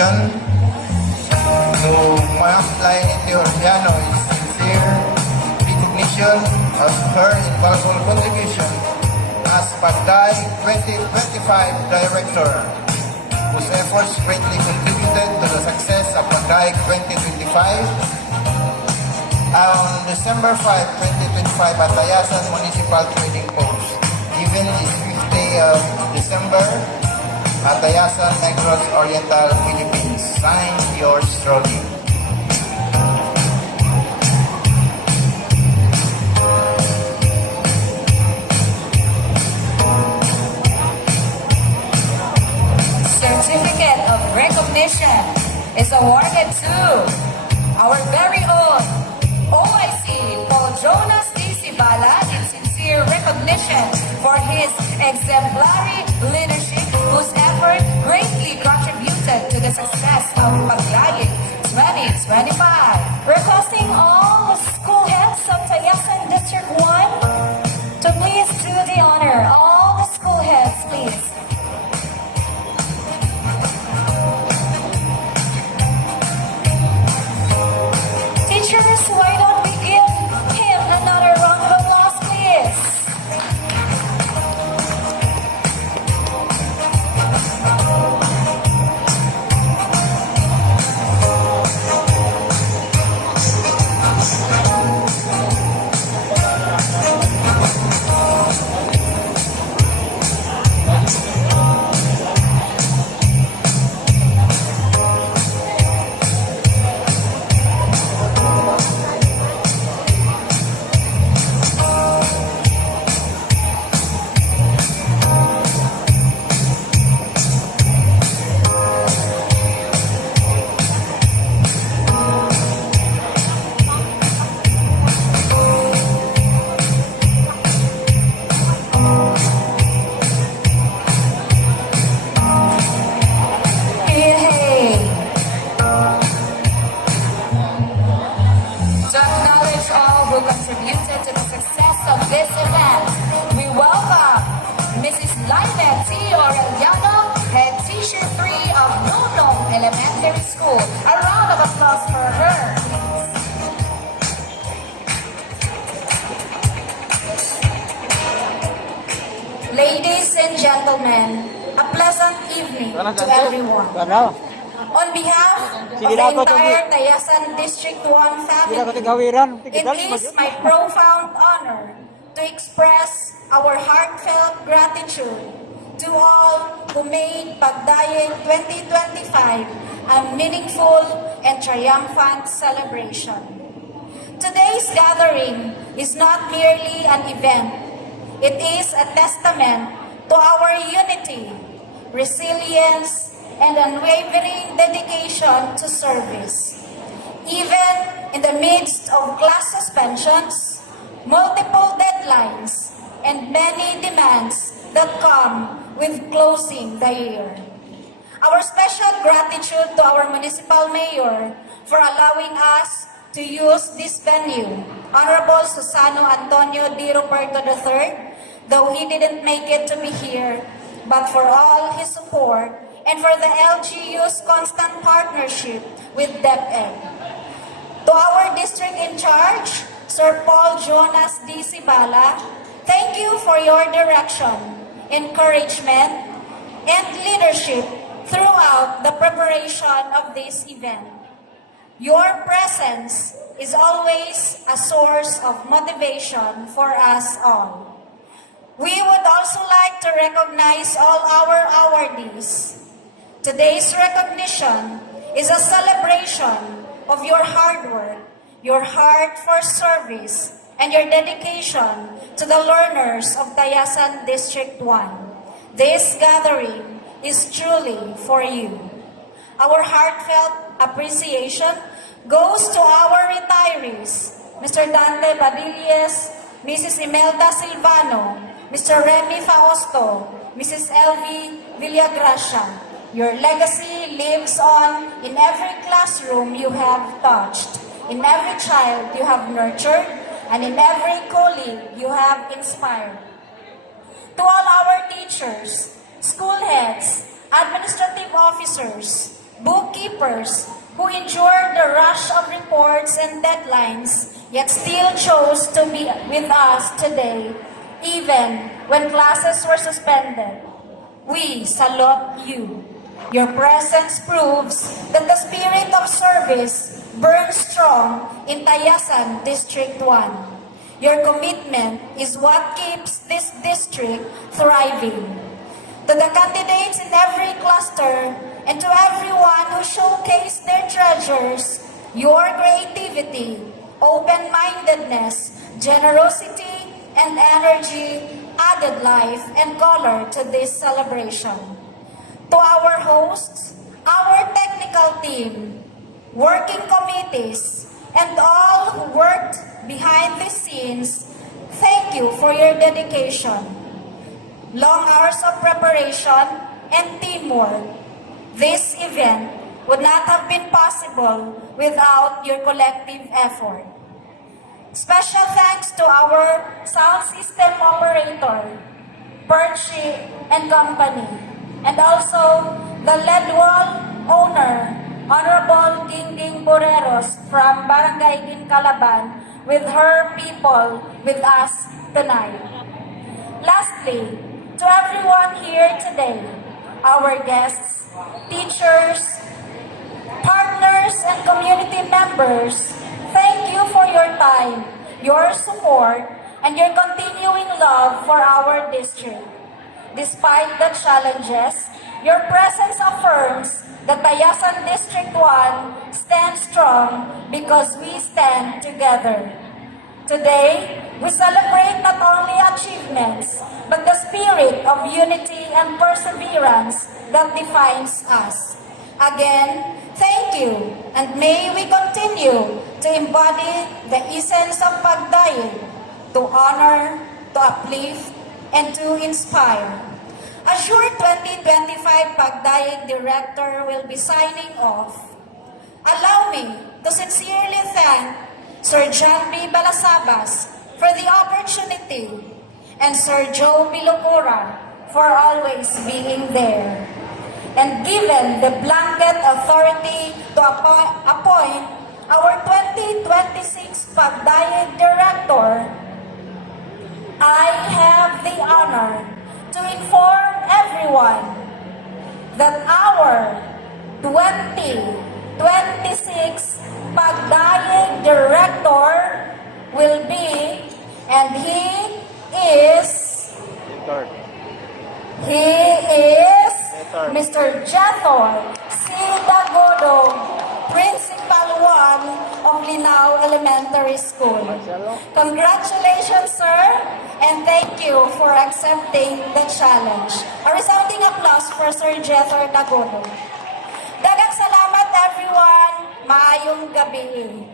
recognition to Ms. Lainity Orellano is sincere recognition of her invaluable contribution as Pagday 2025 Director, whose efforts greatly contributed to the success of Pagday 2025. On December 5, 2025 at Tayasan Municipal Trading Post, given this 5th day of December at Tayasan, Negros Oriental, Philippines. Signed, yours truly. Certificate of recognition is awarded to our very own OIC Paul Jonas D. Sibala in sincere recognition for his exemplary leadership, whose effort greatly contributed to the success of Paglayit 2025. Requesting all the school heads of Tayasan District 1 to please do the honor. All the school heads, please. Teachers, why don't we give him another round of applause, please? Hey, hey. To acknowledge all who contributed to the success of this event, we welcome Mrs. Lainette T. Orellano, Head Teacher 3 of Nunong Elementary School. A round of applause for her. Ladies and gentlemen, a pleasant evening to everyone. On behalf of the entire Tayasan District 1 family, it is my profound honor to express our heartfelt gratitude to all who made Pagdayit 2025 a meaningful and triumphant celebration. Today's gathering is not merely an event. It is a testament to our unity, resilience, and unwavering dedication to service. Even in the midst of class suspensions, multiple deadlines, and many demands that come with closing the year. Our special gratitude to our municipal mayor for allowing us to use this venue, Honorable Susano Antonio D. Ruperto III, though he didn't make it to be here, but for all his support and for the LGU's constant partnership with DepEd. To our district in charge, Sir Paul Jonas D. Sibala, thank you for your direction, encouragement, and leadership throughout the preparation of this event. Your presence is always a source of motivation for us all. We would also like to recognize all our awardees. Today's recognition is a celebration of your hard work, your heart for service, and your dedication to the learners of Tayasan District 1. This gathering is truly for you. Our heartfelt appreciation goes to our retirees, Mr. Dante Badilles, Mrs. Imelda Silvano, Mr. Remy Fausto, Mrs. Elvie Villagracia. Your legacy lives on in every classroom you have touched, in every child you have nurtured, and in every colleague you have inspired. To all our teachers, school heads, administrative officers, bookkeepers, keepers who endured the rush of reports and deadlines, yet still chose to be with us today, even when classes were suspended. We salute you. Your presence proves that the spirit of service burns strong in Tayasan District 1. Your commitment is what keeps this district thriving. To the candidates in every cluster and to everyone who showcased their treasures, your creativity, open-mindedness, generosity, and energy added life and color to this celebration. To our hosts, our technical team, working committees, and all who worked behind the scenes, thank you for your dedication, long hours of preparation, and teamwork. This event would not have been possible without your collective effort. Special thanks to our sound system operator, Perchi and Company, and also the lead wall owner, Honorable Dingding Boreros from Barangay Gincalaban, with her people with us tonight. Lastly, to everyone here today, our guests, teachers, partners, and community members, thank you for your time, your support, and your continuing love for our district. Despite the challenges, your presence affirms that Tayasan District 1 stands strong because we stand together. Today, we celebrate not only achievements, but the spirit of unity and perseverance that defines us. Again, thank you, and may we continue to embody the essence of Pagdayeg, to honor, to uplift, and to inspire. As your 2025 Pagdayeg Director will be signing off, allow me to sincerely thank Sir John B. Balasabas for the opportunity and Sir Joe Bilocura for always being there. And given the blanket authority to appoint our 2026 Pagdayeg Director, I have the honor to inform everyone that our 2026 Pagdayeg Director will be, and he is Mr. Jethor C. Dagodo, Principal 1 of Linao Elementary School. Congratulations, sir, and thank you for accepting the challenge. A resounding applause for Sir Jethor Dagodo. Daghang salamat, everyone. Maayong gabi.